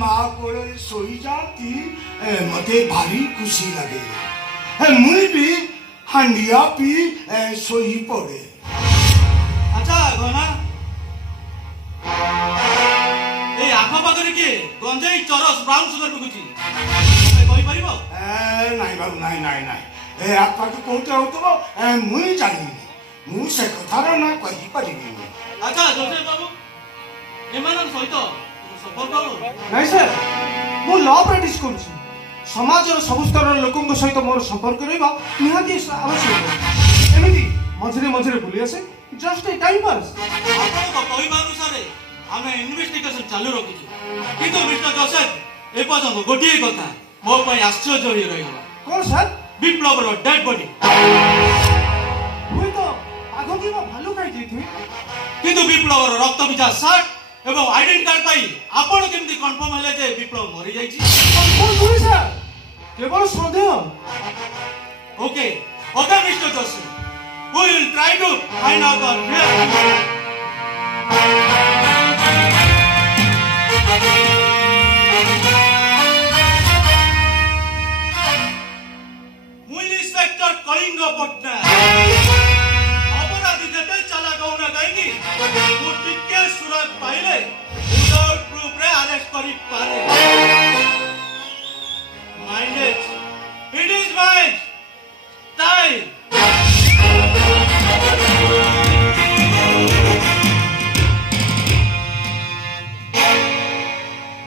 ମା କୋଳରେ ଶୋଇଯାଆନ୍ତି ମତେ ଭାରି ଖୁସି ଲାଗେ। ମୁଇଁ ବି ହାଣ୍ଡିଆ ପିଇ ଶୋଇ ପଡ଼େ। ଆଚ୍ଛା ଗନା এই আখপাখରେ କିଏ ଗଞ୍ଜେଇ ଚରସ ବ୍ରାଉନ ସୁଗର ବିକୁଛି କହିପାରିବ? ନାଇଁ ବାବୁ ନାଇଁ ନାଇଁ ନାଇଁ ଏ ଆଖପାଖ କୋଉଠି ହଉଥିବ ମୁଇଁ ଜାଣିନି। ମୁଁ ସେ କଥାର ନା କହିପାରିବିନି। ଆଚ୍ଛା ଜୋସେଫ ବାବୁ ଏମାନଙ୍କ ସହିତ ସମ୍ପର୍କ ନାଇଁ ସାର୍, ମୁଁ ଲ ପ୍ରାକ୍ଟିସ୍ କରୁଛି। ସମାଜର ସବୁ ସ୍ତରର ଲୋକଙ୍କ ସହିତ ମୋର ସମ୍ପର୍କ ରହିବା ନିହାତି ଆବଶ୍ୟକ। ଏମିତି ମଝିରେ ମଝିରେ ବୁଲି ଆସେ, ଜଷ୍ଟ ଏ ଟାଇମ୍ ପାସ୍। ଆପଣଙ୍କ କହିବା ଅନୁସାରେ ଆମେ ଇନଭେଷ୍ଟିଗେସନ ଚାଲୁ ରଖିଛୁ, କିନ୍ତୁ ମିଷ୍ଟର ଜୋସେଫ ଏପର୍ଯ୍ୟନ୍ତ ଗୋଟିଏ କଥା ମୋ ପାଇଁ ଆଶ୍ଚର୍ଯ୍ୟ ହୋଇ ରହିଗଲା। କ'ଣ ସାର୍? ବିପ୍ଳବର ଡେଡ୍ ବଡି। ହୁଏତ ଆଗ କିମ୍ବା ଭାଲୁ ଖାଇଯାଇଥିବେ। କିନ୍ତୁ ବିପ୍ଳବର ରକ୍ତ ଭିଜା ସାର୍ଟ ଏବଂ ଆଇଡେଣ୍ଟି କାର୍ଡ ପାଇଁ ଆପଣ କେମିତି କନଫର୍ମ ହେଲେ ଯେ ବିପ୍ଳବ ମରିଯାଇଛି? ସାର୍, କେବଳ ସନ୍ଦେହ। Okay okay mister Joseph, we will try to find out the real truth. ମୁଁ ଇନ୍ସପେକ୍ଟର କଳିଙ୍ଗ ପଟ୍ଟନାୟକ ଅପରାଧୀ ଯେତେ ଚାଲାକ ହଉନା କାହିଁକି ମୁଁ ଟିକେ ସୁରତ ପାଇଲେ ୱିଦାଉଟ୍ ପ୍ରୁଫରେ ଆରେଷ୍ଟ କରିପାରେ। Mind it is mind.